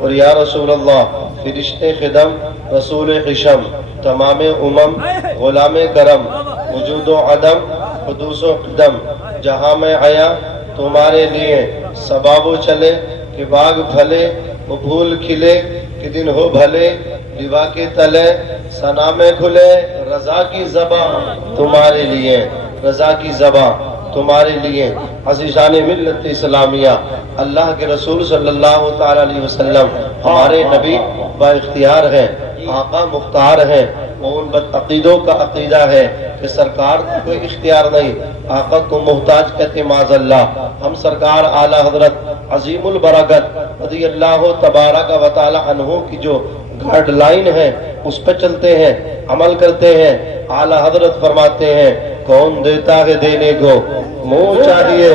اور یا رسول اللہ فرشتے خدم رسول حشم تمام امم غلام کرم وجود و عدم حدوث و قدم جہاں میں آیا تمہارے لیے سباب و چلے کہ باغ پھلے وہ پھول کھلے کہ دن ہو بھلے لیوا کے تلے ثنا میں کھلے رضا کی زباں تمہارے لیے رضا کی زباں تمہارے لیے عزیزان ملت اسلامیہ اللہ کے رسول صلی اللہ تعالی علیہ وسلم ہمارے نبی با اختیار ہیں آقا مختار ہیں وہ ان بدعقیدوں کا عقیدہ ہے کہ سرکار کو کوئی اختیار نہیں آقا کو محتاج کہتے معاذ اللہ ہم سرکار اعلیٰ حضرت عظیم البرکت رضی اللہ تبارک و تعالی عنہ کی جو گائیڈ لائن ہے اس پہ چلتے ہیں عمل کرتے ہیں اعلیٰ حضرت فرماتے ہیں کون دیتا ہے دینے کو منہ چاہیے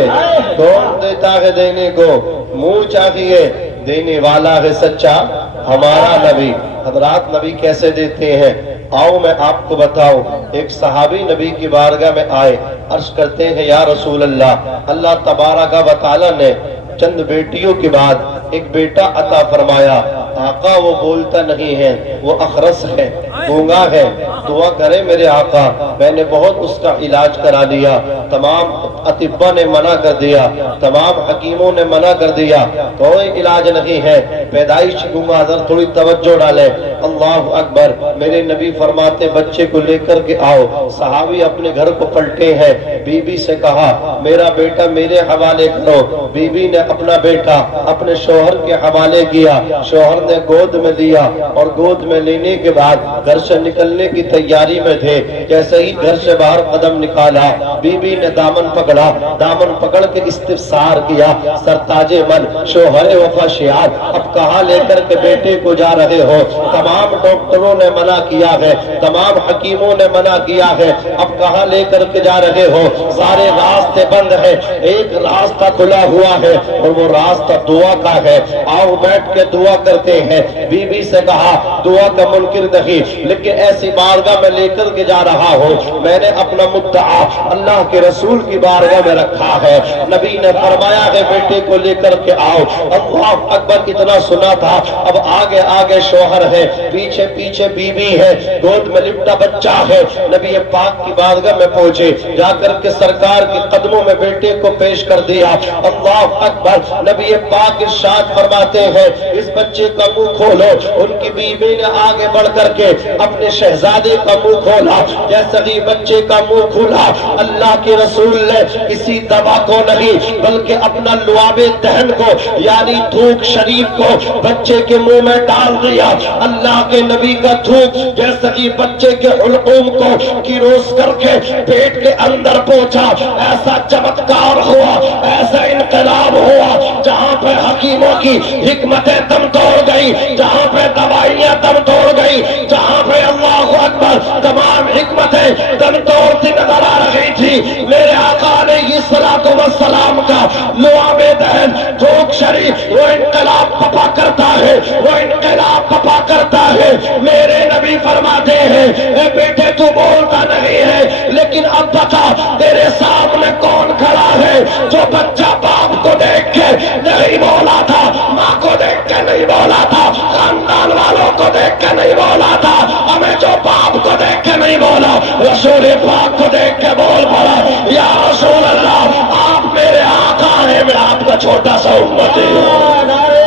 کون دیتا ہے دینے کو منہ چاہیے دینے والا ہے سچا ہمارا نبی حضرات نبی کیسے دیتے ہیں آؤ میں آپ کو بتاؤں ایک صحابی نبی کی بارگاہ میں آئے عرض کرتے ہیں یا رسول اللہ اللہ تبارک و تعالی نے چند بیٹیوں کے بعد ایک بیٹا عطا فرمایا آقا وہ بولتا نہیں ہے وہ اخرس ہے گونگا ہے دعا کرے میرے آقا میں نے بہت اس کا علاج کرا دیا تمام اطباء نے منع کر دیا تمام حکیموں نے منع کر دیا کوئی علاج نہیں ہے پیدائش گونگا ذرا تھوڑی توجہ ڈالے اللہ اکبر میرے نبی فرماتے بچے کو لے کر کے آؤ صحابی اپنے گھر کو پلٹے ہیں بی بی سے کہا میرا بیٹا میرے حوالے کرو بی بی نے اپنا بیٹا اپنے شوہر کے حوالے کیا شوہر نے گود میں لیا اور گود میں لینے کے بعد گھر سے نکلنے کی تیاری میں تھے جیسے ہی گھر سے باہر قدم نکالا بی بی نے دامن پکڑا دامن پکڑ کے استفسار کیا سرتاج من شوہر وفا شیاد اب کہاں لے کر کے بیٹے کو جا رہے ہو تمام ڈاکٹروں نے منع کیا ہے تمام حکیموں نے منع کیا ہے اب کہاں لے کر کے جا رہے ہو سارے راستے بند ہیں ایک راستہ کھلا ہوا ہے اور وہ راستہ دعا کا ہے آؤ بیٹھ کے دعا کرتے ہیں بی بی سے کہا دعا کا منکر نہیں لیکن ایسی بارگاہ میں لے کر کے جا رہا ہوں میں نے اپنا مدعا اللہ کے رسول کی بارگاہ میں رکھا ہے نبی نے فرمایا ہے بیٹے کو لے کر کے آؤ اللہ اکبر اتنا سنا تھا اب آگے آگے شوہر ہے پیچھے پیچھے بی بی ہے گود میں لپٹا بچہ ہے نبی پاک کی بارگاہ میں پہنچے جا کر کے سرکار کے قدموں میں بیٹے کو پیش کر دیا اللہ اکبر نبی پاک ارشاد فرماتے ہیں اس بچے کا منہ کھولو ان کی بیوی نے آگے بڑھ کر کے اپنے شہزادے کا منہ کھولا جیسے ہی بچے کا منہ کھولا اللہ کے رسول نے کسی دوا کو نہیں بلکہ اپنا لعاب دہن کو یعنی تھوک شریف کو بچے کے منہ میں ڈال دیا اللہ کے نبی کا تھوک جیسے ہی بچے کے حلقوم کو کروس کر کے پیٹ کے اندر پہنچا ایسا چمتکار ہوا ایسا انقلاب ہوا جہاں پہ حکیموں کی حکمتیں دم توڑ گئی جہاں پہ دوائیاں دم توڑ گئی جہاں پہ اللہ اکبر تمام حکمتیں دم توڑتی نظر آ رہی تھی میرے آقا علیہ الصلوۃ والسلام کا لعاب دہن تھوک شریف وہ انقلاب پپا کرتا ہے وہ انقلاب پپا کرتا ہے میرے نبی فرماتے ہیں اے بیٹے تو بولتا نہیں ہے لیکن اب بتا تیرے سامنے کون کھڑا ہے جو بچہ باپ کو دیکھ کے نہیں بولا تھا ماں کو دیکھ کے نہیں بولا تھا خاندان والوں کو دیکھ کے نہیں بولا تھا ہمیں جو باپ کو دیکھ کے نہیں بولا رسول پاک کو دیکھ کے بول پڑا یا رسول اللہ آپ میرے آقا ہیں میں آپ کا چھوٹا سا امتی ہوں نعرہ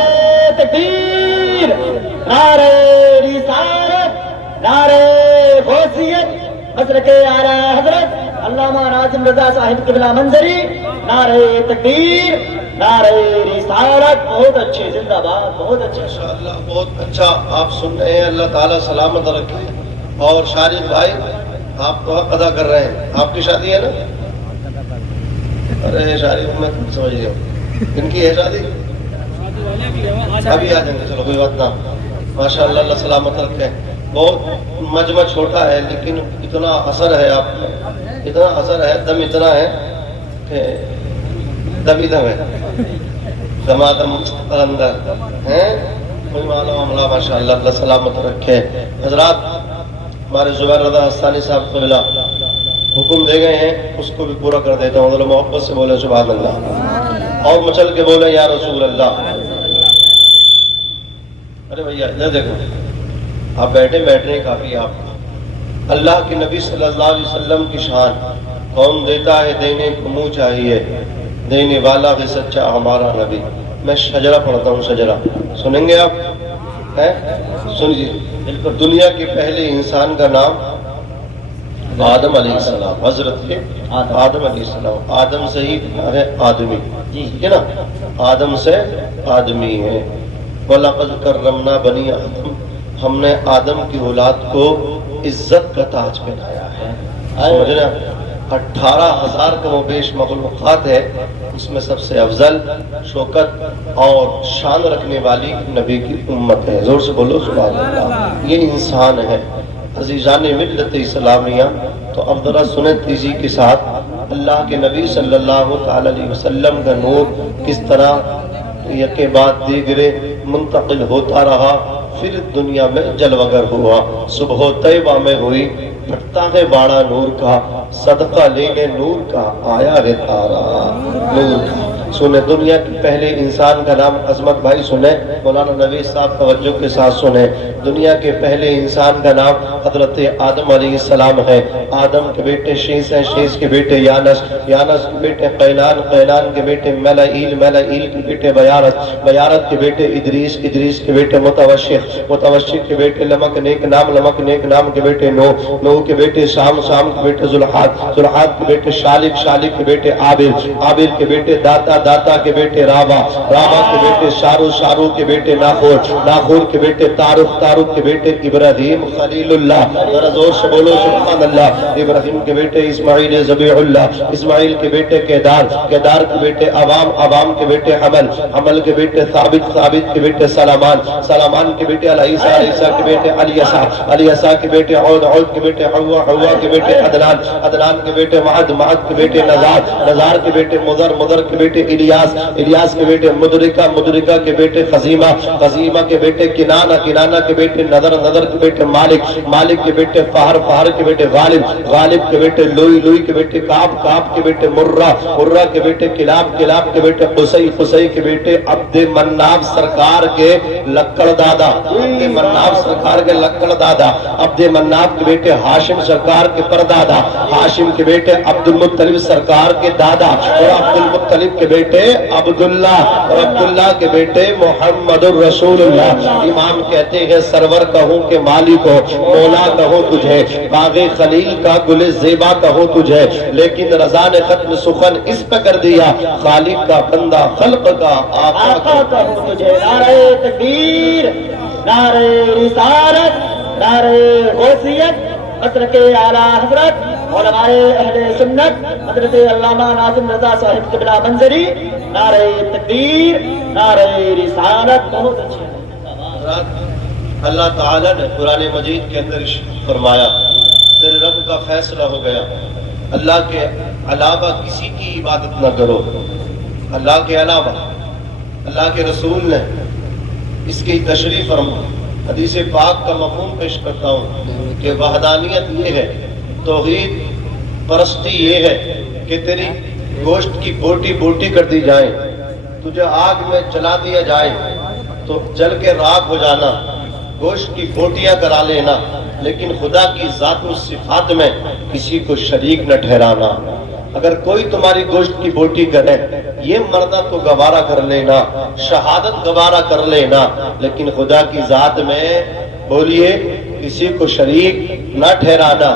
تکبیر نعرہ رسالت نعرہ غوثیت حضرت اعلیٰ حضرت علامہ ناظم رضا صاحب قبلہ منظری نعرہ تکبیر نعرہ رسالت بہت اچھے زندہ باد بہت اچھے ماشاءاللہ بہت اچھا آپ سن رہے ہیں اللہ تعالیٰ سلامت رکھے اور شارق بھائی آپ کو حق ادا کر رہے ہیں آپ کی شادی ہے نا ارے شارق میں سمجھ گیا ان کی ہے شادی ابھی آ جائیں گے چلو کوئی بات نہ ماشاءاللہ اللہ سلامت رکھے بہت مجمع چھوٹا ہے لیکن اتنا اثر ہے آپ میں اتنا اثر ہے دم اتنا ہے کہ دم ہی دم ہے دمادم اندر ہیں کوئی معاملہ ماشاءاللہ اللہ سلامت رکھے حضرات ہمارے زبیر رضا حسانی صاحب قبلہ حکم دے گئے ہیں اس کو بھی پورا کر دیتا ہوں محبت سے بولے سبحان اللہ اور مچل کے بولے یا رسول اللہ ارے بھیا ادھر دیکھو، آپ بیٹھنے کافی آپ کو۔ اللہ کے نبی صلی اللہ علیہ وسلم کی شان، کون دیتا ہے دینے کو منہ چاہیے، دینے والا ہے سچا ہمارا نبی۔ میں شجرہ پڑھتا ہوں، شجرہ سنیں گے آپ؟ سنیے، بالکل۔ دنیا کے پہلے انسان کا نام آدم علیہ السلام، حضرت آدم علیہ السلام۔ آدم سے ہی ہے آدمی، ٹھیک ہے نا؟ آدم سے آدمی ہے۔ وَلَقَدْ كَرَّمْنَا بَنِي آدم، ہم نے آدم کی اولاد کو عزت کا تاج پہنایا ہے۔ سمجھ رہے ہیں؟ 18,000 کم و بیش مخلوقات ہے، اس میں سب سے افضل شوکت اور شان رکھنے والی نبی کی امت ہے۔ زور سے بولو سبحان اللہ۔ یہ انسان ہے عزیزان ملت اسلامیہ۔ تو اب ذرا سنیں تیزی کے ساتھ، اللہ کے نبی صلی اللہ تعالی علیہ وسلم کا نور کس طرح یکے بعد دیگرے منتقل ہوتا رہا، پھر دنیا میں جلوگر ہوا۔ صبح طیبہ میں ہوئی، پھٹتا ہے باڑا نور کا، صدقہ لینے نور کا، آیا ہے تارا نور کا۔ سنیں دنیا کے پہلے انسان کا نام، عظمت بھائی سنیں، مولانا نوید صاحب توجہ کے ساتھ سنیں۔ دنیا کے پہلے انسان کا نام حضرت آدم علیہ السلام ہے۔ آدم کے بیٹے شیس ہیں، شیس کے بیٹے یانس، یانس کے بیٹے قینان، قینان کے بیٹے ملائیل، ملائیل کے بیٹے بیارت، بیارت کے بیٹے ادریس، ادریس کے بیٹے متوشق، متوشق کے بیٹے لمک نیک نام، لمک نیک نام کے بیٹے نوح، نوح کے بیٹے شام، شام کے بیٹے ذوالحاد، ذوالحاد کے بیٹے شالک، شالک کے بیٹے عابر، عابر کے بیٹے داتا، داتا کے بیٹے رابع، رابع کے بیٹے شارو، شارو کے بیٹے ناخور، ناخور کے بیٹے تارق، تارق کے بیٹے ابراہیم خلیل اللہ، ذرا زور سے بولو سبحان اللہ۔ ابراہیم کے بیٹے اسماعیل ذبیح اللہ، اسماعیل کے بیٹے کیدار، کیدار کے بیٹے عوام، عوام کے بیٹے حمل، حمل کے بیٹے ثابت، ثابت کے بیٹے سلامان، سلامان کے بیٹے علیسا، علیسا کے بیٹے الیسا، الیسا کے بیٹے عود، عود کے بیٹے حوا، حوا کے بیٹے عدنان، عدنان کے بیٹے معد، معد کے بیٹے نزار، نزار کے بیٹے مضر، مضر کے بیٹے الیاس، الیاس کے بیٹے مدرکہ، مدرکہ کے بیٹے خزیمہ، خزیمہ کے بیٹے کنانہ، کنانہ کے بیٹے نظر، نظر کے بیٹے مالک، مالک کے بیٹے فہر، فہر کے بیٹے غالب، غالب کے بیٹے لوئی، لوئی کے بیٹے کعب، کعب کے بیٹے مرہ، مرہ کے بیٹے کلاب، کلاب کے بیٹے قصی، قصی کے بیٹے عبد مناف سرکار کے لکڑ دادا، عبد مناف سرکار کے لکڑ دادا، عبد مناف کے بیٹے ہاشم سرکار کے پردادا، ہاشم کے بیٹے عبد المطلب سرکار کے دادا، اور عبد المطلب کے بیٹے عبداللہ، اور عبداللہ کے بیٹے محمد الرسول اللہ۔ امام کہتے ہیں سرور کہوں کہ مالک ہو، مولا کہوں تجھے، باغ خلیل کا گل زیبا کہوں تجھے، لیکن رضا نے ختم سخن اس پہ کر دیا، خالق کا بندہ خلق کا آقا کہوں تجھے۔ نعرہ تکبیر، نعرہ رسالت، نعرہ غوثیت، مسلک اعلیٰ حضرت علماء اہل سنت حضرت علامہ ناظم رضا صاحب قبلہ منظری، نعرہ تکبیر، نعرہ رسالت۔ بہت اچھا۔ اللہ تعالیٰ نے قرآن مجید کے اندر فرمایا تیرے رب کا فیصلہ ہو گیا، اللہ کے علاوہ کسی کی عبادت نہ کرو۔ اللہ کے علاوہ، اللہ کے رسول نے اس کی تشریح فرمائی۔ حدیث پاک کا مفہوم پیش کرتا ہوں کہ وحدانیت یہ ہے، توحید پرستی یہ ہے کہ تیری گوشت کی بوٹی بوٹی کر دی جائے، تجھے آگ میں چلا دیا جائے تو جل کے راکھ ہو جانا، گوشت کی بوٹیاں کرا لینا، لیکن خدا کی ذات و صفات میں کسی کو شریک نہ ٹھہرانا۔ اگر کوئی تمہاری گوشت کی بوٹی کرے، یہ مردہ تو گوارا کر لینا، شہادت گوارا کر لینا، لیکن خدا کی ذات میں بولیے کسی کو شریک نہ ٹھہرانا۔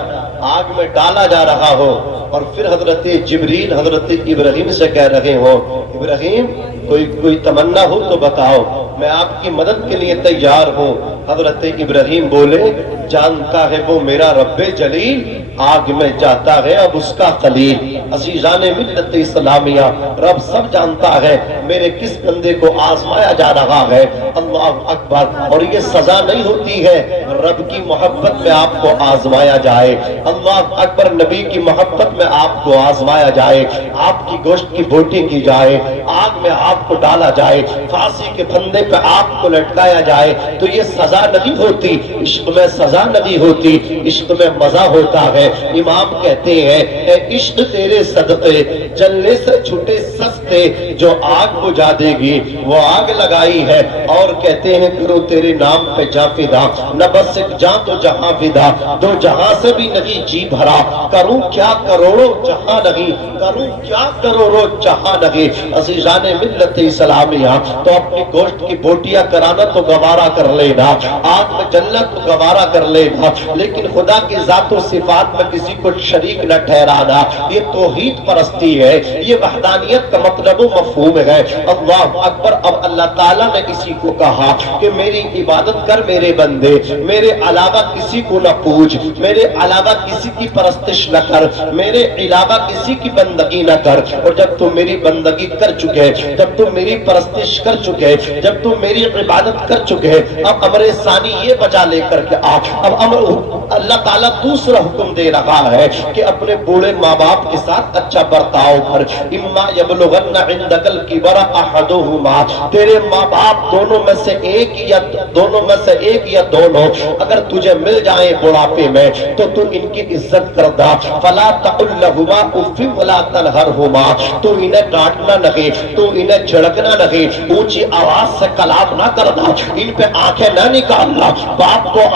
آگ میں ڈالا جا رہا ہو اور پھر حضرت جبریل حضرت ابراہیم سے کہہ رہے ہو ابراہیم کوئی تمنا ہو تو بتاؤ، میں آپ کی مدد کے لیے تیار ہوں۔ حضرت ابراہیم بولے جانتا ہے وہ میرا رب جلیل، آگ میں جاتا ہے اب اس کا خلیل۔ عزیزان ملت اسلامیہ، رب سب جانتا ہے میرے کس بندے کو آزمایا جا رہا ہے۔ اللہ اکبر۔ اور یہ سزا نہیں ہوتی ہے رب کی محبت میں آپ کو آزمایا جائے، اللہ اکبر، نبی کی محبت میں آپ کو آزمایا جائے، آپ کی گوشت کی بوٹی کی جائے، آگ میں آپ کو ڈالا جائے، پھانسی کے پھندے پہ آپ کو لٹکایا جائے، تو یہ سزا نہیں ہوتی، عشق میں سزا نہیں ہوتی، عشق میں مزہ ہوتا ہے۔ ہے. امام کہتے ہیں اے عشق تیرے صدقے جلنے سے چھٹے سستے جو آگ بجھا دے گی وہ آگ لگائی ہے. اور کہتے ہیں کرو تیرے نام پہ جا فدا نہ بس ایک جان تو جہاں فدا دو جہاں سے بھی نہیں جی بھرا کروں کیا کروڑوں جہاں نہیں کروں کیا کروڑوں جہاں نہیں. عزیزان ملت اسلامیہ تو اپنی گوشت کی بوٹیاں کرانا تو گوارا کر لینا آگ میں جلنا تو گوارا کر لینا لیکن خدا کی ذات و صفات میں کسی کو شریک نہ ٹھہرانا یہ توحید پرستی ہے یہ وحدانیت کا مطلب و مفہوم ہے. اللہ اکبر. اب اللہ تعالیٰ نے اسی کو کہا کہ میری عبادت کر میرے بندے میرے علاوہ کسی کو نہ پوچھ میرے علاوہ کسی کی پرستش نہ کر میرے علاوہ کسی کی بندگی نہ کر. اور جب تم میری بندگی کر چکے جب تم میری پرستش کر چکے جب تم میری عبادت کر چکے اب امر ثانی یہ بجا لے کر کے آ. اب اللہ تعالیٰ دوسرا حکم دے رہا ہے کہ اپنے بوڑھے ماں باپ کے ساتھ اچھا برتاؤ کر. اما یبلغن عندک الکبر احدہما تیرے ماں باپ دونوں میں سے ایک یا دونوں اگر تجھے مل جائیں بڑھاپے میں تو تو ان کی عزت کر دا. فلا تقل لهما اف ولا تنهرهما تو انہیں ڈانٹنا نہیں تو انہیں جھڑکنا نہیں اونچی آواز سے کلام نہ کرنا ان پہ آنکھیں نہ نکالنا باپ کو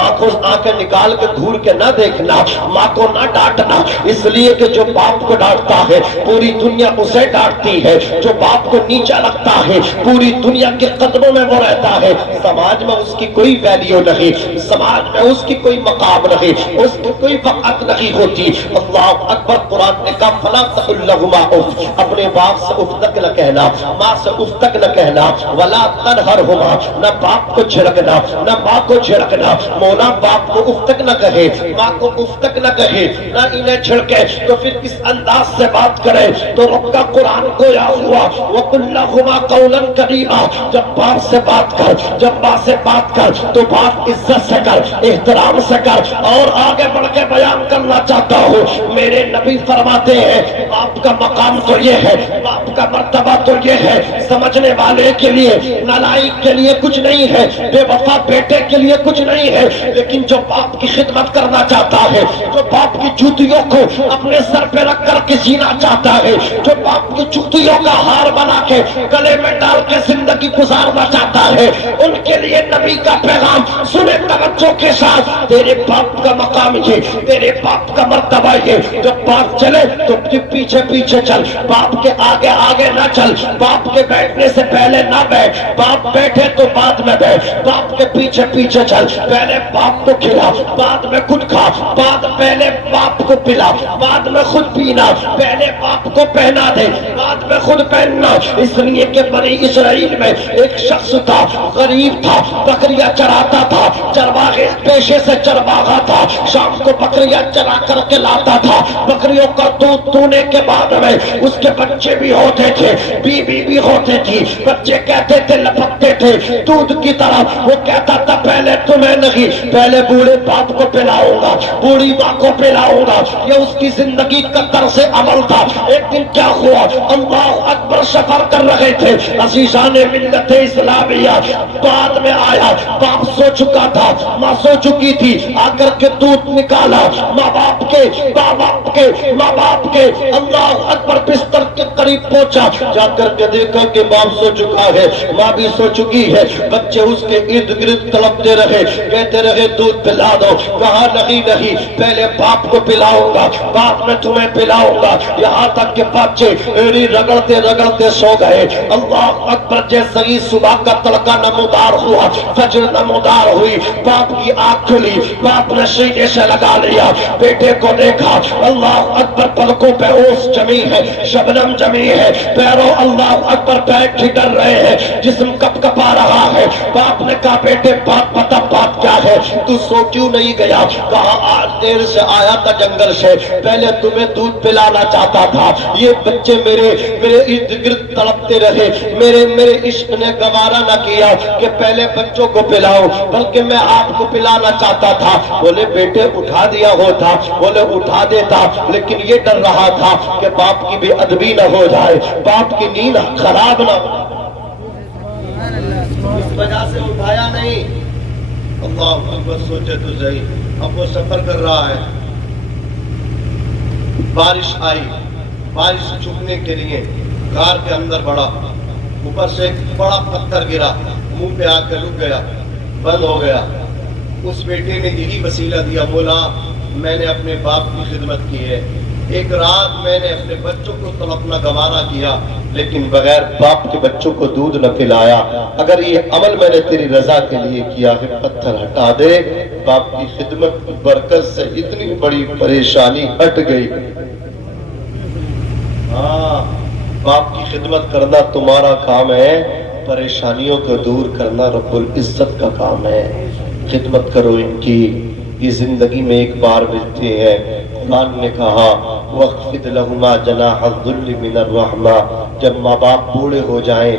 آنکھیں نکال کے گھور کے نہ دیکھنا ماں کو نہ ڈانٹنا اس لیے کہ جو باپ کو ڈانٹتا ہے پوری دنیا اسے ڈانٹتی ہے جو باپ کو نیچا رکھتا ہے پوری دنیا کے قدموں میں وہ رہتا ہے. سماج میں اس کی کوئی ویلیو نہیں سماج میں اس کی کوئی مقام نہیں اس کی کوئی وقت نہیں ہوتی. اللہ اکبر. قرآن نے کہا فلا تقل لهما اف اپنے باپ سے اف تک نہ کہنا ماں سے اف تک نہ کہنا ولا تنهرهما نہ باپ کو جھڑکنا نہ ماں کو جھڑکنا. مولا باپ کو اف تک نہ کہے ماں کو اف تک نہ کہے نہ انہیں جھڑکے تو پھر کس انداز سے بات کرے تو رب کا قرآن گویا ہوا وَقُلْ لَهُمَا قَوْلًا كَرِيمًا. جب باپ سے بات کر جب ماں سے بات کر تو بات عزت سے کر احترام سے کر. اور آگے بڑھ کے بیان کرنا چاہتا ہوں میرے نبی فرماتے ہیں باپ کا مقام تو یہ ہے باپ کا مرتبہ تو یہ ہے سمجھنے والے کے لیے نالائق کے لیے کچھ نہیں ہے بے وفا بیٹے کے لیے کچھ نہیں ہے لیکن جو باپ کی خدمت کرنا چاہتا ہے جو باپ کی جوتیوں کو اپنے سر پہ رکھ کر کے جینا چاہتا ہے جو باپ کی جوتیوں کا ہار بنا کے گلے میں ڈال کے زندگی گزارنا چاہتا ہے ان کے لیے نبی کا پیغام سنے توجہ کے ساتھ. تیرے باپ کا مقام یہ تیرے باپ کا مرتبہ یہ جب باپ چلے تو پیچھے پیچھے چل باپ کے آگے آگے نہ چل باپ کے بیٹھنے سے پہلے نہ بیٹھ باپ بیٹھے تو بعد میں بیٹھ باپ کے پیچھے پیچھے چل پہلے باپ کو کھلا بعد میں خود کھا بعد پہلے باپ کو پلا بعد میں خود پینا پہلے باپ کو پہنا دے بعد میں خود پہننا. اس لیے کہ بنی اسرائیل میں ایک شخص تھا غریب تھا بکریاں چراتا تھا چرواہے پیشے سے چرواہا تھا شام کو بکریاں چرا کر کے لاتا تھا بکریوں کا دودھ دونے کے بعد میں اس کے بچے بھی ہوتے تھے بیوی بھی ہوتے تھی بچے کہتے تھے لپکتے تھے دودھ کی طرح وہ کہتا تھا پہلے تمہیں نہیں پہلے بوڑھے باپ کو پلاؤں گا بوڑھی ماں کو پلاؤں گا. یہ اس کی زندگی کا طرز عمل تھا. ایک دن کیا ہوا اللہ اکبر سفر کر رہے تھے عزیزان ملت اسلامیہ بعد میں آیا باپ سو چکا تھا ماں سو چکی تھی آ کر کے دودھ نکالا ماں باپ کے اللہ اکبر بستر کے قریب پہنچا جا کر کے دیکھا کہ باپ سو چکا ہے ماں بھی سو چکی ہے بچے اس کے ارد گرد تڑپتے رہے کہتے رہے دودھ پلا دو کہا نہیں پہلے باپ کو پلاؤں گا بعد میں تمہیں پلاؤں گا. یہاں تک کہ بچے ایڑی رگڑتے رگڑتے سو گئے. اللہ اکبر. جیسے ہی صبح کا تڑکا نمودار ہوا فجر نمودار ہوئی باپ کی آنکھ کھلی باپ نے سینے سے لگا لیا بیٹے کو دیکھا اللہ اکبر پلکوں پہ اوس جمی ہے شبنم جمی ہے پیروں اللہ اکبر پیر ٹھکر رہے ہیں جسم کپ کپا رہا ہے. باپ نے کہا بیٹے بات بتا بات کیا ہے تو سو کیوں نہیں گیا؟ کہا آج دیر سے آیا تھا جنگل سے پہلے تمہیں دودھ پلانا چاہتا تھا یہ بچے میرے ارد گرد تڑپتے رہے میرے عشق نے گوارا نہ کیا کہ پہلے بچوں کو پلاؤ بلکہ میں آپ کو پلانا چاہتا تھا. بولے بیٹے اٹھا دیا ہوتا بولے اٹھا دیتا لیکن یہ ڈر رہا تھا کہ باپ کی بھی ادبی نہ ہو جائے باپ کی نیند خراب نہ ہو اس وجہ سے اٹھایا نہیں. اللہ اکبر. سوچے تو صحیح اب وہ سفر کر رہا ہے بارش آئی، بارش چھپنے کے لیے غار کے اندر بڑا، اوپر سے ایک بڑا پتھر گرا، منہ پہ آ کے رک گیا، بند ہو گیا۔ اس بیٹے نے یہی وسیلہ دیا، مولا میں نے اپنے باپ کی خدمت کی ہے، ایک رات میں نے اپنے بچوں کو تڑپنا گوارا کیا لیکن بغیر باپ کے بچوں کو دودھ نہ پلایا، اگر یہ عمل میں نے تیری رضا کے لیے کیا ہے پتھر ہٹا دے۔ باپ کی خدمت کی برکت سے اتنی بڑی پریشانی ہٹ گئی۔ ہاں، باپ کی خدمت کرنا تمہارا کام ہے، پریشانیوں کو دور کرنا رب العزت کا کام ہے۔ خدمت کرو ان کی، یہ زندگی میں ایک بار ملتے ہیں۔ قرآن نے کہا وَاخْفِضْ لَهُمَا جَنَاحَ الذُّلِّ مِنَ الرَّحْمَةِ، جب ماں باپ بوڑھے ہو جائیں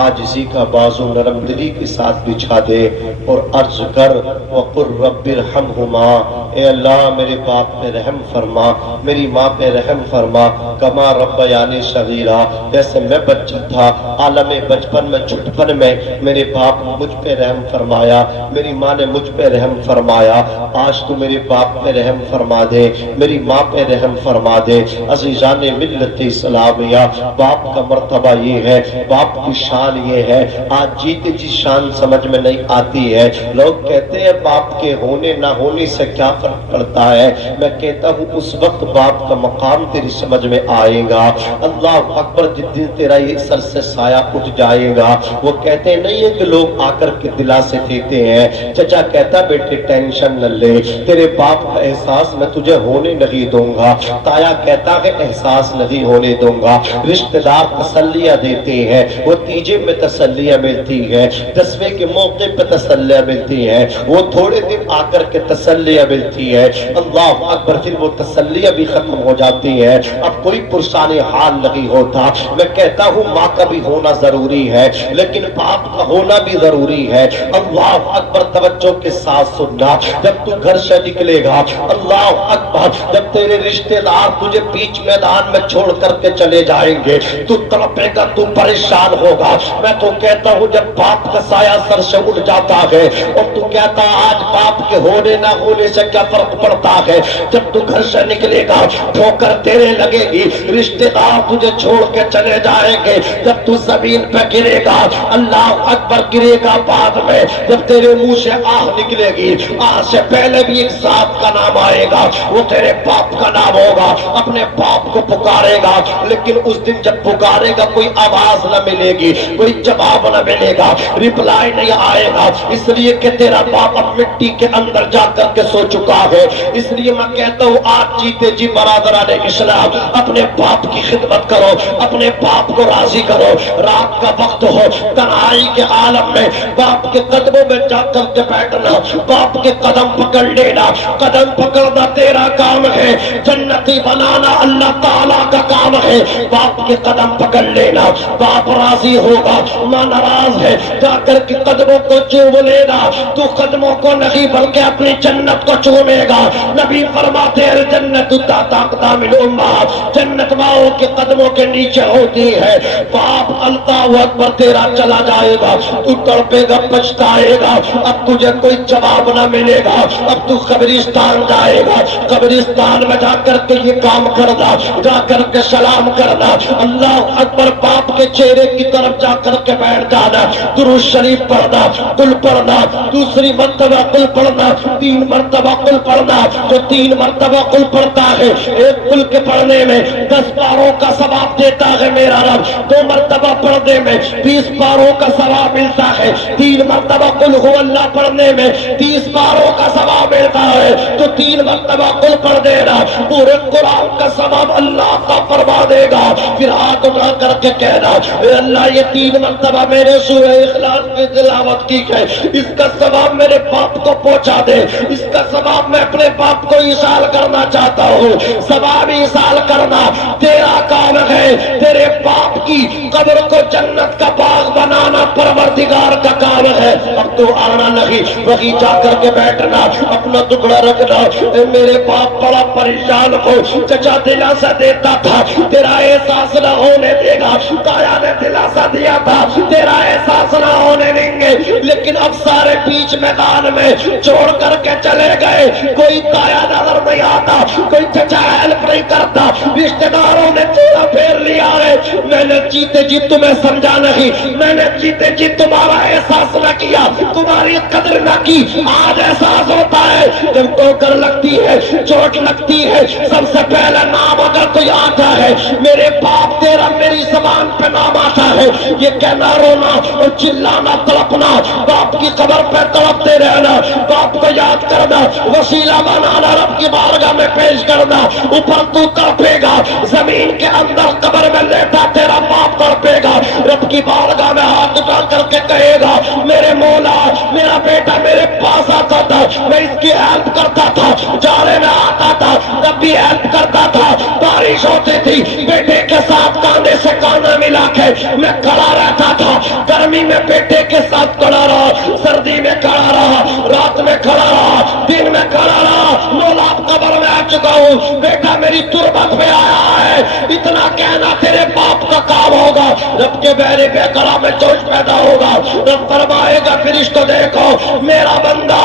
عاجزی کا بازو نرم دلی کے ساتھ بچھا دے اور عرض کر وَقُلْ رَبِّ ارْحَمْهُمَا، اے اللہ میرے باپ پہ رحم فرما، میری ماں پہ رحم فرما، کما ربیانی صغیرا، جیسے میں بچہ تھا عالم بچپن میں چھٹپن میں میرے باپ نے مجھ پہ رحم فرمایا، میری ماں نے مجھ پہ رحم فرمایا، آج تو میرے باپ پہ رحم فرما دے، میری ماں پہ رحم فرما دے۔ عزیزان ملت اسلامیہ، باپ کا مرتبہ یہ ہے، باپ کی شان یہ ہے، آج جیتے جی شان سمجھ میں نہیں آتی ہے۔ لوگ کہتے ہیں باپ کے ہونے نہ ہونے سے کیا فرق پڑتا ہے، میں کہتا ہوں اس وقت باپ کا مقام تیری سمجھ میں آئے گا۔ اللہ اکبر، جس دن تیرا یہ سر سے سایہ اٹھ جائے گا، وہ کہتے نہیں ہے کہ لوگ آ کر کے دلاسے دیتے ہیں، چچا کہتا بیٹے ٹینشن نہ لے، تیرے باپ کا احساس میں تجھے ہونے نہیں دوں گا، تایا کہتا ہے احساس نہیں ہونے دوں گا، رشتہ دار تسلیاں دیتے ہیں، وہ تیجے میں تسلیاں ملتی ہے، 10ویں کے موقع پہ تسلیاں ملتی ہیں، وہ تھوڑے دن آ کر کے تسلیاں ملتی ہے، اللہ اکبر، پھر وہ تسلیاں بھی ختم ہو جاتی ہیں، اب کوئی پرسان حال نہیں ہوتا۔ میں کہتا ہوں ماں کا بھی ہونا ضروری ہے لیکن باپ کا ہونا بھی ضروری ہے۔ اللہ اکبر، توجہ کے ساتھ سننا، جب تو گھر سے نکلے گا، اللہ اکبر، جب تیرے رشتہ دار تجھے بیچ میدان میں چھوڑ کر کے چلے جائیں گے، تو تڑپے گا، تو پریشان ہوگا۔ میں تو کہتا ہوں جب باپ کا سایہ سر سے اٹھ جاتا ہے اور تو کہتا آج باپ کے ہونے نہ ہونے سے کیا فرق پڑتا ہے، جب تو گھر سے نکلے گا ٹھوکر تیرے لگے گی، رشتہ دار تجھے چھوڑ کے چلے جائیں گے، جب تو زمین پہ گرے گا، اللہ اکبر، گرے گا بعد میں، جب تیرے منہ سے آہ نکلے گی، آہ سے پہلے بھی ایک ذات کا نام آئے گا، وہ تیرے باپ کا نام ہوگا، اپنے باپ کو پکارے گا، لیکن اس دن جب پکارے گا کوئی آواز نہ ملے گی، کوئی جواب نہ ملے گا، ریپلائی نہیں آئے گا، اس لیے کہ تیرا باپ اب مٹی کے اندر جا کر کے سو چکا ہے۔ اس لیے میں کہتا ہوں آج جیتے جی برادران اسلام اپنے باپ کی خدمت کرو، اپنے باپ کو راضی کرو، رات کا وقت ہو، تنہائی کے عالم میں باپ کے قدموں میں جا کر کے بیٹھنا، باپ کے قدم پکڑ لینا، قدم پکڑنا تیرا کام ہے، جنتی بنانا اللہ تعالیٰ کا کام ہے، باپ کے قدم پکڑ لینا، باپ راضی ہوگا، ماں ناراض ہے، جا کر کے قدموں کو چوم لینا، تو قدموں کو نہیں بلکہ اپنی جنت کو چومے گا۔ نبی فرماتے ہیں الجنت تحت اقدام الامہات، جنت ماؤں کے قدموں کے نیچے ہوتی ہے۔ باپ اللہ اکبر تیرا چلا جائے گا، تو تڑپے گا، پچھتائے گا، اب تجھے کوئی جواب نہ ملے گا، اب تو قبرستان جائے گا، قبرستان میں جا کر کے یہ کام کرنا، جا کر کے سلام کرنا، اللہ اکبر، باپ کے چہرے کی طرف جا کر کے بیٹھ جانا، درود شریف پڑھنا، قل پڑھنا، دوسری مرتبہ قل پڑھنا، 3 مرتبہ قل پڑھنا، جو 3 مرتبہ قل پڑھتا ہے ایک قل کے پڑھنے میں 10 پاروں کا ثواب دیتا ہے میرا رب، 2 مرتبہ پڑھنے میں 20 پاروں کا ثواب ملتا ہے، 3 مرتبہ قل ہو اللہ پڑھنے میں 30 پاروں کا ثواب ملتا ہے، تو 3 مرتبہ قل پڑھ دینا، پورے قرآن کا ثواب اللہ کا فرما دے گا۔ پھر ہاتھ اٹھا کر کے کہنا اے اللہ یہ 3 مرتبہ میں نے سورہ اخلاص کی تلاوت کی ہے، اس کا ثواب میرے باپ کو پہنچا دے، اس کا ثواب میں اپنے باپ کو ایصال کرنا چاہتا ہوں، ثواب ایصال کرنا تیرا کام ہے، تیرے باپ کی قبر کو جنت کا باغ بنانا پروردگار کا کام ہے۔ اب تو آنا نہیں، وہی جا کر کے بیٹھنا، اپنا ٹکڑا رکھنا، اے میرے باپ بڑا پریشان ہو، چچا دلاسا دیتا تھا، تیرا احساس نہ ہونے دے گا، تایا نے دلاسا دیا تھا تیرا احساس نہ ہونے دیں گے، لیکن اب سارے بیچ میدان میں چھوڑ کر کے چلے گئے، کوئی تایا نظر نہیں آتا، کوئی چچا ہیلپ نہیں کرتا، رشتہ داروں نے چیرا پھیر لیا ہے۔ میں نے جیتے جی تمہیں سمجھا نہیں، میں نے جیتے جی تمہارا احساس نہ کیا، تمہاری قدر نہ کی، آج احساس ہوتا ہے جب ٹھوکر لگتی ہے، چوٹ لگتی ہے، سب سے پہلا نام اگر کوئی آتا ہے میرے باپ تیرا میری زبان پہ نام آتا ہے، یہ کہنا رونا اور چلانا تڑپنا، باپ کی قبر پہ تڑپتے رہنا، باپ کو یاد کرنا، وسیلہ بنانا، رب کی بارگاہ میں پیش کرنا، اوپر تو تڑپے گا، زمین کے اندر قبر میں لیٹا تیرا باپ تڑپے گا، رب کی بارگاہ میں ہاتھ اٹھا کر کے کہے گا میرے مولا میرا بیٹا میرے پاس آتا تھا، میں اس کی ہیلپ کرتا تھا، جاڑے میں آتا تھا تب بھی ہیلپ کرتا تھا، بارش ہوتی تھی بیٹے کے ساتھ کاندھے سے کاندھا ملا کے میں کھڑا رہتا تھا، گرمی میں بیٹے کے ساتھ کھڑا رہا، سردی میں کھڑا رہا، رات میں کھڑا رہا، دن میں کھڑا رہا، مولا قبر میں آ چکا ہوں، بیٹا میری تربت میں آیا ہے، اتنا کہنا تیرے باپ کا کام ہوگا، رب کے بہرے بے قرار میں جوش پیدا ہوگا، رب فرمائے گا فرشتوں دیکھو میرا بندہ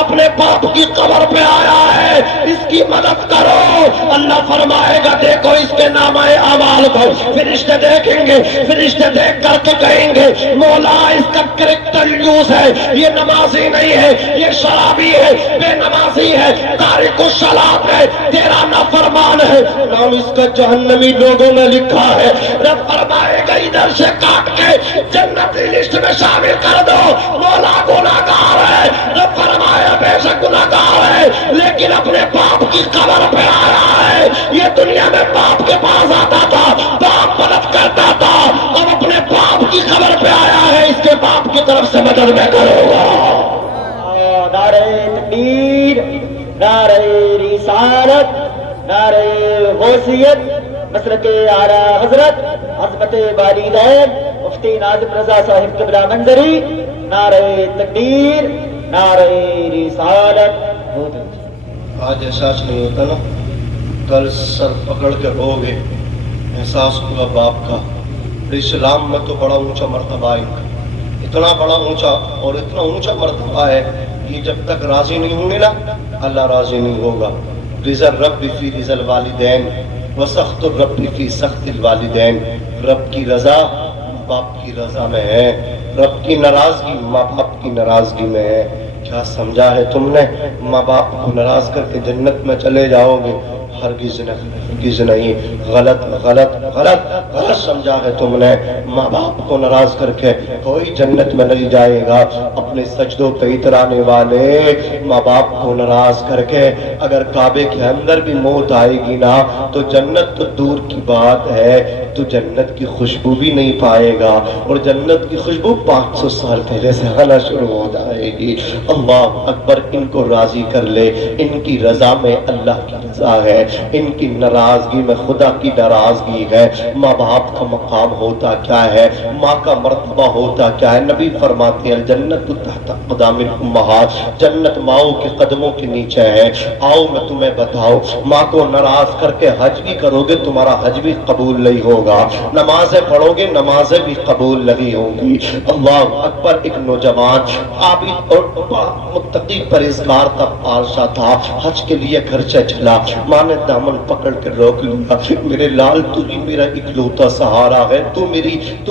اپنے باپ کی قبر پہ آیا ہے، اس کی مدد کرو، اللہ فرمائے گا دیکھو اس کے نامہ اعمال کو، فرشتے دیکھیں گے، فرشتے دیکھ کر کے کہیں گے مولا اس کا کریکٹر یوز ہے، یہ نمازی نہیں ہے، یہ شرابی ہے، بے نمازی ہے، تارک الصلاۃ ہے، تیرا نافرمان ہے، نام اس کا جہنمی لوگوں میں لکھا ہے، رب فرمائے گا ادھر سے کاٹ کے جنتی لسٹ میں شامل کر دو، مولا گناہگار ہے، رب فرمایا بے شک گناہگار ہے لیکن اپنے باپ کی قبر پہ آیا ہے، یہ دنیا میں باپ کے پاس آتا تھا، باپ مدد کرتا تھا، اب اپنے باپ کی قبر پہ آیا ہے، اس کے باپ کی طرف سے مدد میں کروں گا۔ نعرہ تکبیر، نعرہ رسالت، نعرہ غوثیت، مسلک اعلی حضرت عظمت والدین مفتی ناظم رضا صاحب قبلہ منظری، نعرہ تکبیر، نعرہ رسالت۔ آج احساس نہیں ہوتا نا، کل سر پکڑ کے رو گے، احساس ہوا باپ کا، اسلام میں تو بڑا اونچا مرتبہ ہے، اتنا بڑا اونچا اور اتنا اونچا مرتبہ ہے، یہ جب تک راضی نہیں ہوں گے نا اللہ راضی نہیں ہوگا۔ رضا الرب فی رضا الوالدین وسخط الرب فی سخط الوالدین، رب کی رضا باپ کی رضا میں ہے، رب کی ناراضگی ماں باپ کی ناراضگی میں ہے۔ کیا سمجھا ہے تم نے؟ ماں باپ کو ناراض کر کے جنت میں چلے جاؤ گے؟ ہرگز نہیں، غلط غلط غلط غلط سمجھا ہے تم نے۔ ماں باپ کو ناراض کر کے کوئی جنت میں نہیں جائے گا۔ اپنے سجدوں پہ اترانے والے ماں باپ کو ناراض کر کے اگر کعبے کے اندر بھی موت آئے گی نا تو جنت تو دور کی بات ہے، تو جنت کی خوشبو بھی نہیں پائے گا، اور جنت کی خوشبو 500 سال پہلے سے آنا شروع ہو جائے گی۔ اللہ اکبر، ان کو راضی کر لے، ان کی رضا میں اللہ کی رضا ہے، ان کی ناراضگی میں خدا کی ناراضگی ہے۔ ماں باپ کا مقام ہوتا کیا ہے، ماں کا مرتبہ ہوتا کیا ہے؟ نبی فرماتے ہیں الجنت تحت اقدام الامہات، جنت ماؤں کے قدموں کے نیچے ہے۔ آؤ میں تمہیں بتاؤ، ماں کو ناراض کر کے حج بھی کرو گے تمہارا حج بھی قبول نہیں ہوگا، نمازیں پڑھو گے نمازیں بھی قبول نہیں ہوں گی۔ اللہ اکبر، ایک نوجوان عابد اور متقی پرہیزگار تھا، پارشا تھا، حج کے لیے گھر سے چلا، ماں نے دامن پکڑ کے روک لیا، میرے لال تو ہی میرا اکلوتا سہارا ہے، تو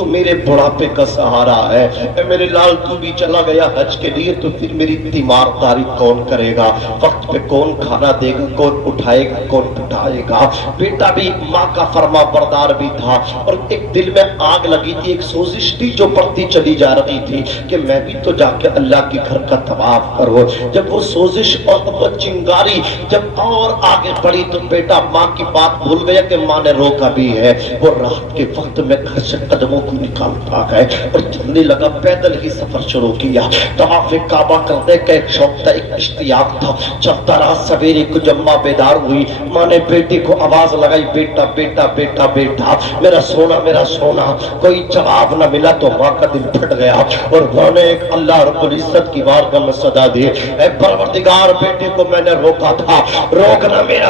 میرے بڑھاپے کا سہارا ہے، اے میرے لال تو بھی چلا گیا حج کے لیے تو پھر میری تیمارداری کون کرے گا، وقت پہ کون کھانا دے گا، کون اٹھائے گا، کون بٹھائے گا۔ بیٹا بھی ماں کا فرما بردار بھی تھا، اور ایک دل میں آگ لگی تھی، ایک سوزش تھی جو بڑھتی چلی جا رہی تھی کہ میں بھی تو جا کے اللہ کے گھر کا طواف کروں۔ جب وہ سوزش اور وہ چنگاری جب اور آگے بڑھی تو بیٹا ماں کی بات بھول گیا کہ ماں نے روکا بھی ہے، وہ رات کے وقت میں گھر سے قدموں کو نکالتا گئے اور چلنے لگا، پیدل ہی سفر شروع کیا۔ طواف کعبہ کرنے کا ایک شوق تھا، ایک اشتیاق تھا، چلتا رہا۔ سویرے کو جب ماں بیدار ہوئی، ماں نے بیٹی کو آواز لگائی، بیٹا بیٹا بیٹا بیٹا میرا سونا میرا سونا۔ کوئی جواب نہ ملا تو ماں کا دل پھٹ گیا اور انہوں نے ایک اللہ رب العزت کی بارگاہ میں صدا دی، اے پروردگار بیٹے کو میں نے روکا تھا، روکنا میرا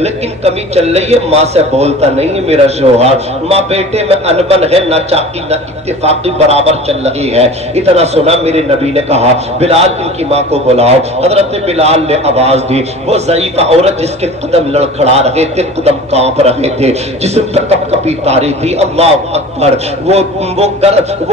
لیکن کمی چل رہی ہے، ماں سے بولتا نہیں ہے میرا شوہر، ماں بیٹے میں انبن ہے، نہ چاقی نہ اتفاقی برابر چل رہی ہے۔ اتنا سنا میرے نبی نے کہا بلال ان کی ماں کو بلاؤ۔ حضرت بلال نے آواز دی، وہ ضعیف عورت جس کے قدم لڑکھڑا رہے تھے، قدم کانپ رہے تھے، جسم پر کپ کپی تاری تھی، اللہ اکبر، وہ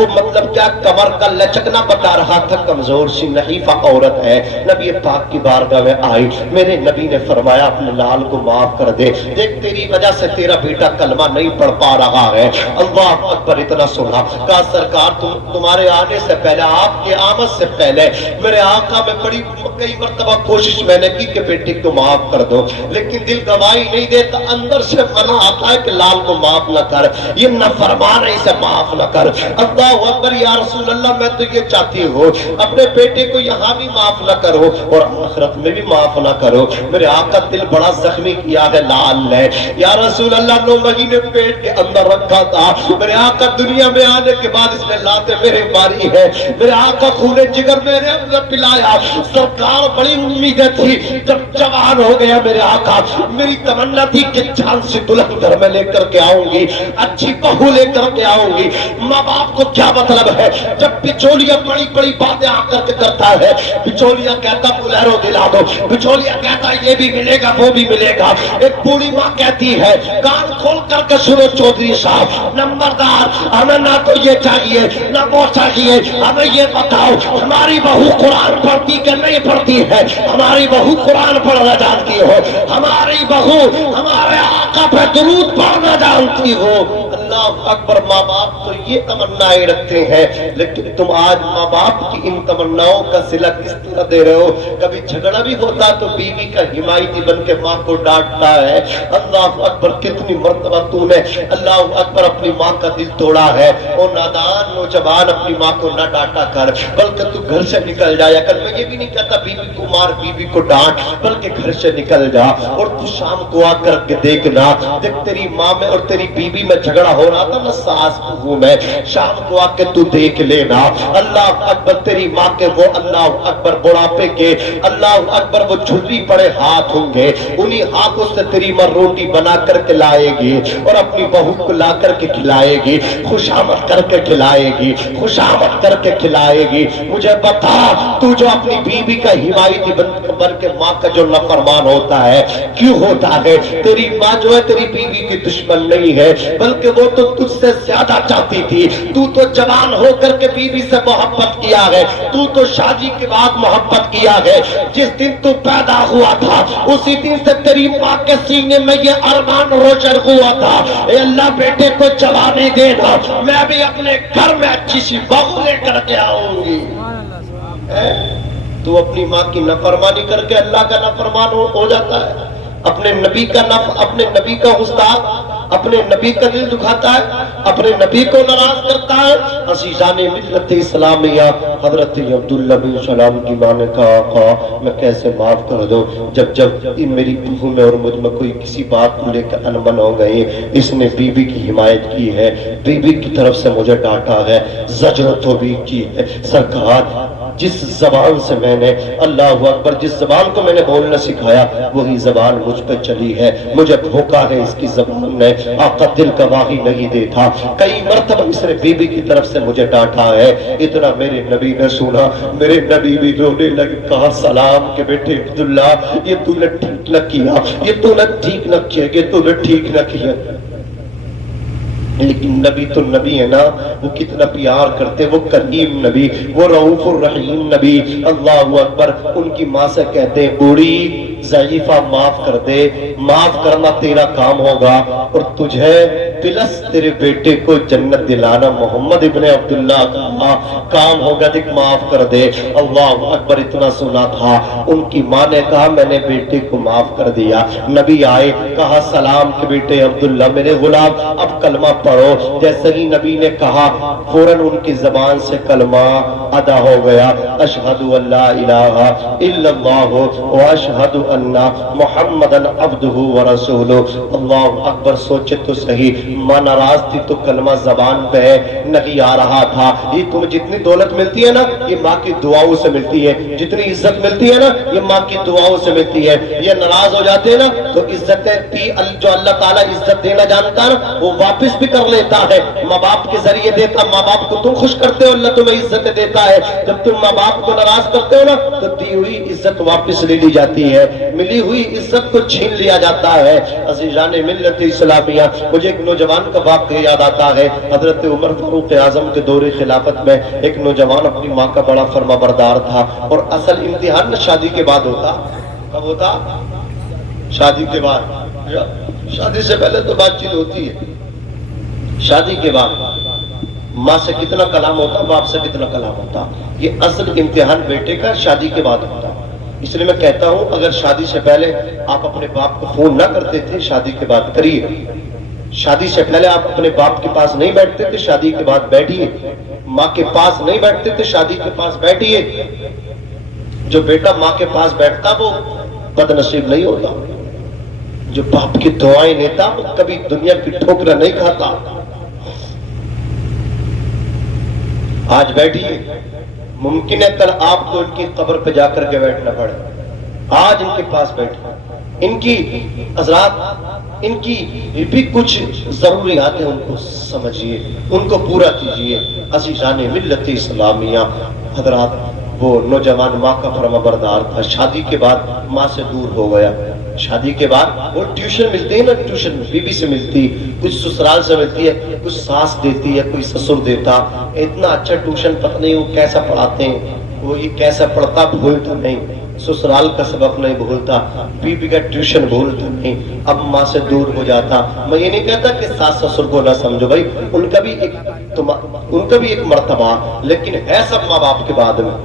مطلب کیا کمر کا لچکنا بتا رہا تھا، کمزور سی نحیفہ عورت ہے، نبی پاک کی بارگاہ میں آئی۔ میرے نبی نے فرمایا اپنے لال کو معاف کر دے، دیکھ تیری وجہ سے تیرا بیٹا کلمہ نہیں پڑھ پا رہا ہے۔ اللہ اکبر، اتنا سنا، کہا سرکار تمہارے آنے سے پہلے، آپ کے آمد سے پہلے میرے آقا میں بڑی کئی مرتبہ کوشش میں نے کی کہ بیٹی کو معاف کر دو، لیکن دل گواہی نہیں دیتا، اندر سے منع آتا ہے کہ لال کو معاف نہ کر، یہ نافرمان ہے، اسے معاف نہ کر۔ اللہ اکبر، یا رسول اللہ میں تو یہ چاہتی ہوں اپنے بیٹے کو یہاں بھی معاف نہ کرو اور آخرت میں بھی معاف نہ کرو۔ میرے آقا دل بڑا زخمی کیا ہے لال نے، یا رسول اللہ 9 مہینے پیٹ کے اندر رکھا تھا، میرے آقا دنیا میں آنے کے بعد اس نے لاتے میرے ماری ہے، میرے آقا خون جگر میرے اندر پلایا۔ سرکار بڑی امیدیں تھی، جب جوان ہو گیا میرے آقا، میری تمنا تھی کہ جان سے دلہن گھر میں لے کر کے آؤں گی، اچھی بہو لے کر کے آؤں گی۔ ماں باپ کو کیا مطلب ہے جب بچولیا بڑی بڑی باتیں آ کر کے کرتا ہے، بچولیا کہتا بلیرو دلا دو، بچولیا کہتا یہ بھی ملے گا وہ بھی ملے گا، ایک بوڑھی ماں کہتی ہے کان کھول کر کے سنو چودھری صاحب نمبردار، ہمیں نہ تو یہ چاہیے نہ وہ چاہیے، ہمیں یہ بتاؤ ہماری بہو قرآن پڑھتی کہ نہیں پڑھتی ہے، ہماری بہو قرآن پڑھنا جانتی ہو، ہماری بہو ہمارے آقا پہ درود پڑھنا جانتی ہو۔ اللہ اکبر، ماں باپ تو یہ تمنائیں رکھتے ہیں، لیکن تم آج ماں باپ کی ان تمناؤں کا صلہ کس طرح دے رہے ہو؟ کبھی جھگڑا بھی ہوتا تو بیوی کا حمایتی بن کے ماں کو ڈانٹتا ہے۔ اللہ اکبر، کتنی مرتبہ تو نے اللہ اکبر اپنی ماں کا دل توڑا ہے۔ او نادان نوجوان، اپنی ماں کو نہ ڈانٹا کر، بلکہ تو گھر سے نکل جایا کر۔ میں یہ بھی نہیں کہتا بیوی کو مار، بیوی کو ڈانٹ، بلکہ گھر سے نکل جا اور تو شام کو آ کر کے دیکھنا، دیکھ تیری ماں میں اور تیری بیوی میں جھگڑا ہو رہا تھا نا، ساس بہو میں، شام کو آ کے تو دیکھ لینا۔ اللہ اکبر، تیری ماں کے وہ اللہ اکبر بڑھاپے کے اللہ اکبر وہ جھلی پڑے ہاتھ ہوں گے، انہی ہاتھوں سے تیری ماں روٹی بنا کر کے لائے گی اور اپنی بہو کو لا کر کے کھلائے گی، خوشامد کر کے کھلائے گی، خوشامد کر کے کھلائے گی۔ مجھے بتا، تو جو اپنی بیوی کا حمایتی بن کے ماں کا جو نافرمان ہوتا ہے، کیوں ہوتا ہے؟ تیری ماں جو ہے تیری بیوی کی دشمن نہیں ہے، بلکہ وہ تو تجھ سے زیادہ چاہتی تھی۔ تو جوان ہو کر کے بیوی سے محبت کیا ہے، تو شادی کے بعد محبت کیا ہے، جس دن تو پیدا ہوا تھا اسی دن سے تیری ماں کے سینے میں یہ ارمان روشن ہوا تھا، اے اللہ بیٹے کو جوانی دینا، میں بھی اپنے گھر میں اچھی سی بہو لے کر کے آؤں گی۔ تو اپنی ماں کی نافرمانی کر کے اللہ کا نافرمان ہو جاتا ہے، اپنے نبی کا استاد اپنے نبی کا دل دکھاتا ہے، اپنے نبی کو ناراض کرتا ہے۔ عزیزان ملت اسلامیہ، حضرت عبداللہ بن سلام کی ماں نے کہا آقا میں کیسے معاف کر دوں، جب میری بہو میں اور مجھ میں کوئی کسی بات کو لے کر انبن ہو گئی، اس نے بیوی کی حمایت کی ہے، بیوی کی طرف سے مجھے ڈانٹا ہے، زجر تو بھی کی ہے۔ سرکار جس زبان سے میں نے اللہ اکبر جس زبان کو میں نے بولنا سکھایا وہی زبان مجھ پہ چلی ہے، مجھے دھوکا ہے اس کی زبان نے، آقا دل گواہی نہیں دیتا، کئی مرتبہ اس نے بیوی کی طرف سے مجھے ڈانٹا ہے۔ اتنا میرے نبی نے سنا، میرے نبی بھی رونے لگے، کہا سلام کہ بیٹے عبداللہ یہ تو نے ٹھیک نہ کیا، یہ تو نے ٹھیک نہ کیا، یہ تو نے ٹھیک نہ کیا۔ لیکن نبی تو نبی ہے نا، وہ کتنا پیار کرتے، وہ کریم نبی، وہ رؤوف الرحیم نبی۔ اللہ اکبر، ان کی ماں سے کہتے ہیں بوڑھی ضعیفہ معاف کر دے، معاف کرنا تیرا کام ہوگا اور تجھے پلس تیرے بیٹے کو جنت دلانا محمد ابن عبداللہ کا کام ہوگا، دیکھ معاف کر دے۔ اللہ اکبر، اتنا سنا تھا، ان کی ماں نے کہا میں نے بیٹے کو معاف کر دیا۔ نبی آئے، کہا سلام کہ بیٹے عبداللہ میرے غلام اب کلمہ پڑھو۔ جیسے ہی نبی نے کہا فوراً ان کی زبان سے کلمہ ادا ہو گیا، اشہد ان لا الہ الا اللہ واشہد ان محمدن عبدہ ورسولہ۔ اللہ اکبر، سوچے تو صحیح، ماں ناراض تھی تو کلمہ زبان پہ نہیں آ رہا تھا۔ یہ تمہیں جتنی دولت ملتی ہے نا، یہ ماں کی دعاؤں سے ملتی ہے، جتنی عزت ملتی ہے نا، یہ ماں کی دعاؤں سے ملتی ہے۔ یہ ناراض ہو جاتے ہیں نا تو عزتیں بھی جو اللہ تعالیٰ عزت دینا جانتا ہے نا، وہ واپس بھی کر لیتا ہے۔ ماں باپ کے ذریعے دیتا، ماں باپ کو تم خوش کرتے ہو، اللہ تمہیں عزت دیتا ہے۔ جب تم ماں باپ کو ناراض کرتے ہو نا تو دی ہوئی عزت واپس لے لی جاتی ہے، ملی ہوئی عزت کو چھین لیا جاتا ہے۔ عزیزان ملت اسلامیہ، مجھے ایک نوجوان کا واقعہ یاد آتا ہے۔ حضرت عمر فاروق اعظم کے دور خلافت میں ایک نوجوان اپنی ماں کا بڑا فرما بردار تھا، اور اصل امتحان شادی کے بعد ہوتا۔ کب ہوتا؟ شادی کے بعد۔ شادی سے پہلے تو بات چیت ہوتی ہے، شادی کے بعد ماں سے کتنا کلام ہوتا، باپ سے کتنا کلام ہوتا۔ یہ اصل امتحان بیٹے کا شادی کے بعد ہوتا۔ اس لیے میں کہتا ہوں، اگر شادی سے پہلے آپ اپنے باپ کو فون نہ کرتے تھے، شادی کے بعد کریے۔ شادی سے پہلے آپ اپنے باپ کے پاس نہیں بیٹھتے تھے، شادی کے بعد بیٹھیے۔ ماں کے پاس نہیں بیٹھتے تھے، شادی کے پاس بیٹھیے۔ جو بیٹا ماں کے پاس بیٹھتا وہ بد نصیب نہیں ہوتا، جو باپ کی دعائیں لیتا وہ کبھی دنیا کی ٹھوکریں نہیں کھاتا۔ آج بیٹھیے، ممکن ہے کل آپ کو ان کی قبر پہ جا کر کے بیٹھنا پڑے۔ آج ان کے پاس بیٹھے، ان کی حضرات، ان کی بھی کچھ ضروریات ہیں، ان کو سمجھیے، ان کو پورا کیجیے۔ عزیزان ملت اسلامیہ، حضرات وہ نوجوان ماں کا فرما بردار تھا، شادی کے بعد ماں سے دور ہو گیا۔ شادی کے بعد وہ ٹیوشن ملتی ہے نا، ٹیوشن بیوی سے ملتی، کچھ سسرال سے ملتی ہے، کچھ ساس دیتی ہے، کوئی سسر دیتا۔ اتنا اچھا ٹیوشن پتہ نہیں وہ کیسا پڑھاتے ہیں، وہ یہ کیسا پڑھتا بھولتا نہیں، سسرال کا سبق نہیں بھولتا، بیوی کا ٹیوشن بھولتا نہیں، اب ماں سے دور ہو جاتا۔ میں یہ نہیں کہتا کہ ساس سسر کو نہ سمجھو بھائی، ان کا بھی ایک مرتبہ، لیکن ہے سب ماں باپ کے بعد میں،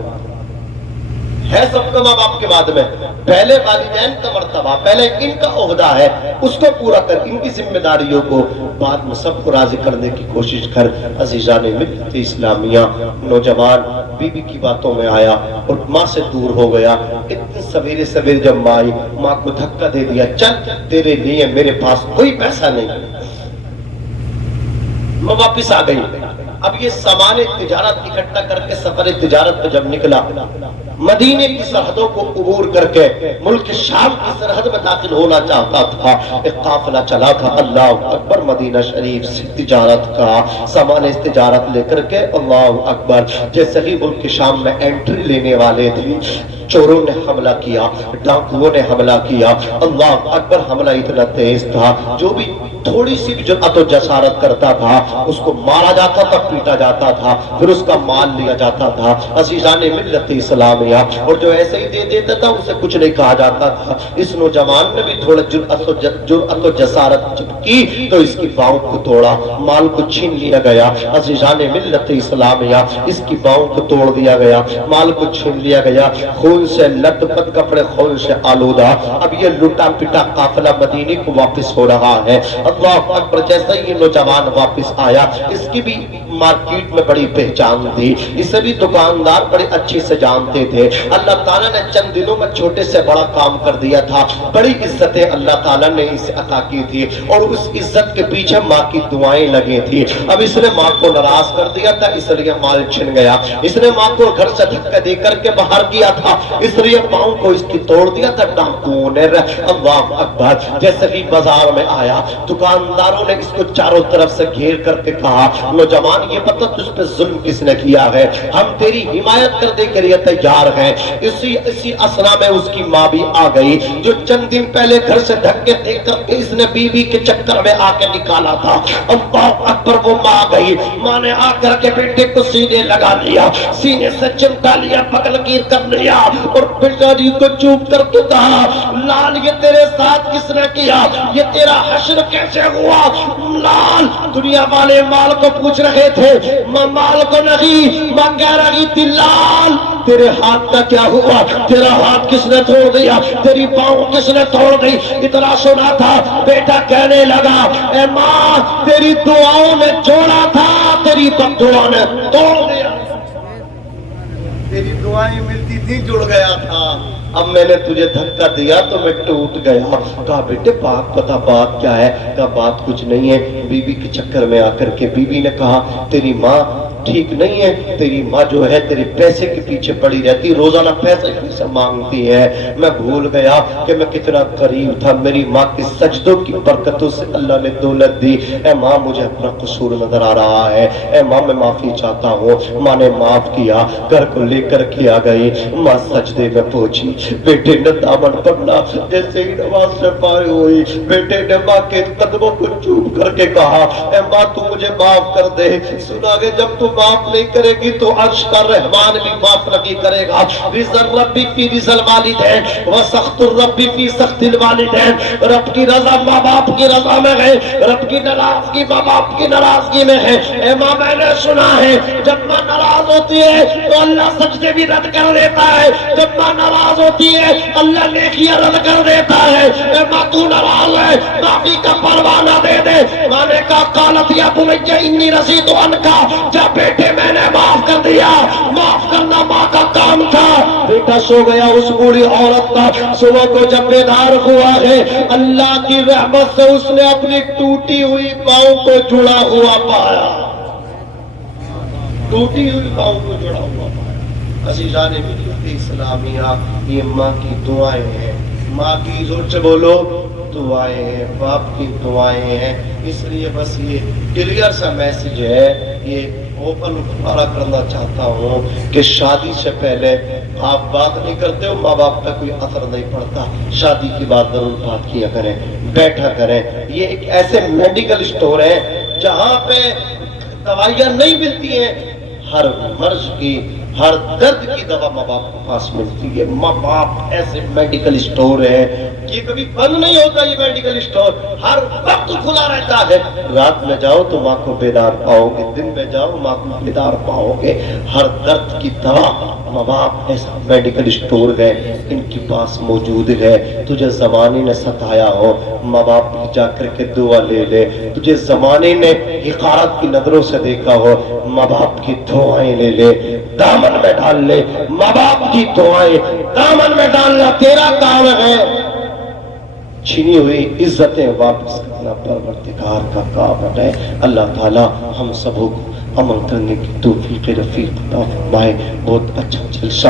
ہے سب کا ماں باپ کے بعد میں۔ پہلے والدین کا مرتبہ، پہلے ان کا عہدہ ہے، اس کو پورا کر، ان کی ذمہ داریوں کو، بعد میں سب کو راضی کرنے کی کوشش کر۔ عزیزان ملت اسلامیہ، نوجوان بیوی کی باتوں میں آیا اور ماں سے دور ہو گیا۔ اتنے سویرے سویرے جب ماں آئی، ماں کو دھکا دے دیا، چل تیرے لیے میرے پاس کوئی پیسہ نہیں۔ میں واپس آ گئی۔ اب یہ سامان تجارت اکٹھا کر کے سفر تجارت پہ جب نکلا، مدینے کی سرحدوں کو عبور کر کے ملک شام کی سرحد میں داخل ہونا چاہتا تھا، ایک قافلہ چلا تھا، اللہ اکبر، مدینہ شریف سے تجارت کا سامان تجارت لے کر کے، اللہ اکبر، جیسے ہی ملک شام میں انٹری لینے والے تھے، چوروں نے حملہ کیا، ڈاکوؤں نے حملہ کیا، اللہ اکبر، حملہ اتنا تیز تھا، جو بھی تھوڑی سی بھی جرأت و جسارت کرتا تھا اس کو مارا جاتا تھا، پیٹا جاتا تھا، پھر اس کا مال لیا جاتا تھا۔ عزیزان ملت اسلامیہ، اور جو ایسے ہی دے دیتا تھا اسے کچھ نہیں کہا جاتا تھا۔ اس نوجوان نے بھی تھوڑا جرأت و جسارت کی تو اس کی باؤں کو توڑا، مال کو چھین لیا گیا۔ عزیزان ملت اسلامیہ، اس کی باؤں کو توڑ دیا گیا، مال کو چھین لیا گیا، خون سے لت پت، کپڑے خون سے آلودہ۔ اب یہ لٹا پٹا قافلہ مدینے کو واپس ہو رہا ہے۔ اللہ اکبر، جیسا یہ نوجوان واپس آیا، اس کی بھی مارکیٹ میں بڑی پہچان تھی، اسے بھی دکاندار بڑے اچھے سے جانتے تھے۔ اللہ تعالیٰ نے چند دنوں میں چھوٹے سے بڑا کام کر دیا تھا، بڑی عزتیں اللہ تعالیٰ نے اسے عطا کی تھی، اور اس عزت کے پیچھے ماں کی دعائیں لگی تھی۔ اب اس نے ماں کو ناراض کر دیا تھا، اس لیے مال چھن گیا، اس نے ماں کو گھر سے دھکا دے کر کے باہر کیا تھا، اس لیے پاؤں کو اس کی توڑ دیا تھا ڈاکوؤں نے۔ اللہ اکبر، جیسے ہی بازار میں آیا، دکانداروں نے اس کو چاروں طرف سے گھیر کر کے کہا، نوجوان یہ پتہ تجھ پہ ظلم کس نے کیا ہے، ہم تیری حمایت کرنے کے لیے تیار ہیں۔ اسی اسنا میں اس کی ماں بھی آ گئی، جو چند دن پہلے گھر سے دھکے دے کر کے اس نے بیوی کے چکر میں آ کے نکالا تھا۔ اللہ اکبر، وہ ماں گئی، ماں نے آ کر کے بیٹے کو سینے لگا لیا، سینے سے چمٹا لیا، بغل گیر کر لیا، اور بیچاری کو چوپ کر کے کہا، لال یہ تیرے ساتھ کس نے کیا، یہ تیرا حشر کیسے ہوا؟ لال، دنیا والے مال کو پوچھ رہے تھے، میں مال کو نہیں، میں کہہ رہی تھی لال تیرے ہاتھ کا کیا ہوا، تیرا ہاتھ کس نے توڑ دیا، تیری پاؤں کس نے توڑ دی؟ اتنا سنا تھا، بیٹا کہنے لگا، اے ماں تیری دعاؤں نے جوڑا تھا، تیری دعاؤں نے توڑ دیا، تیری دعائیں ملتی تھی، جڑ گیا تھا۔ اب میں نے تجھے دھکا دیا تو میں ٹوٹ گیا. کہا بیٹے بات بتا, بات کیا ہے؟ کہا بات کچھ نہیں ہے. بیوی کے چکر میں آ کر کے بیوی نے کہا تیری ماں ٹھیک نہیں ہے, تیری ماں جو ہے تیرے پیسے کے پیچھے پڑی رہتی, روزانہ پیسے مانگتی ہے. میں بھول گیا کہ میں کتنا قریب تھا, میری ماں کے سجدوں کی برکتوں سے اللہ نے دولت دی. اے ماں مجھے اپنا قصور نظر آ رہا ہے, اے ماں میں معافی چاہتا ہوں. ماں نے معاف کیا, گھر کو لے کر کے آ گئی. ماں سجدے میں پہنچی, بیٹے نے دامن پکڑا, جیسے ہی نماز سے فارغ ہوئی بیٹے نے ماں کے قدموں کو چوم کر کے کہا اے ماں تو مجھے معاف کر دے. سنا کہ جب تو معاف نہیں کرے گی تو عرش کا رحمان بھی معاف نہیں کرے گا. رضا ربی فی رضا الوالدین وسخط الربی فی سخط الوالدین. رب کی رضا ماں باپ کی رضا میں ہے, رب کی ناراضگی ماں باپ کی ناراضگی میں ہے. اے ماں میں نے سنا ہے جب ماں ناراض ہوتی ہے تو اللہ سجدے بھی رد کر دیتا ہے, جب ماں ناراض ہوتی ہے اللہ نیکیاں رد کر دیتا ہے. اے ماں تو ناراض ہے, معافی کا پروانہ دے دے. ماں نے کہا قالت یا بنی انی رضیت عنک, جا بیٹے میں نے معاف کر دیا. معاف کرنا ماں کا کام تھا. بیٹا سو گیا اس بوڑھی عورت کا. صبح کو جب بیدار ہوا ہے اللہ کی رحمت سے اس نے اپنی ٹوٹی ہوئی پاؤں کو جڑا ہوا پایا, ٹوٹی ہوئی پاؤں کو جڑا ہوا پایا. عزیزان ملت اسلامیہ, یہ ماں کی دعائیں ہیں. ماں کی زور سے بولو دعائیں ہیں, باپ کی دعائیں ہیں. اس لیے بس یہ کلیئر سا میسج ہے, یہ اوپن تمہارا کرنا چاہتا ہوں کہ شادی سے پہلے آپ بات نہیں کرتے ہو, ماں باپ پہ کوئی اثر نہیں پڑتا. شادی کی بات ضرور بات کیا کریں, بیٹھا کریں. یہ ایک ایسے میڈیکل اسٹور ہے جہاں پہ دوائیاں نہیں ملتی ہیں, ہر مرض کی ہر درد کی دوا ماں باپ کے پاس ملتی ہے. ماں باپ ایسے میڈیکل اسٹور ہے, یہ کبھی بند نہیں ہوتا. یہ میڈیکل اسٹور ہر وقت کھلا رہتا ہے. رات میں جاؤ تو ماں کو بیدار پاؤ گے, دن میں جاؤ ماں کو بیدار پاؤ گے. ہر درد کی دوا ماں باپ ایسا میڈیکل اسٹور ہے, ان کے پاس موجود ہے. تجھے زمانے نے ستایا ہو, ماں باپ کی جا کر کے دعا لے لے. تجھے زمانے نے حقارت کی نظروں سے دیکھا ہو, ماں باپ کی دعائیں لے لے, دامن میں ڈال لے. ماں باپ کی دعائیں دامن میں ڈالنا تیرا کام ہے. چھینی ہوئی عزتیں واپس کرنا پروردگار کا کام ہے. اللہ تعالی ہم سبوں کو عمل کرنے کی توفیق رفیق عطا فرمائے. بہت اچھا جلسہ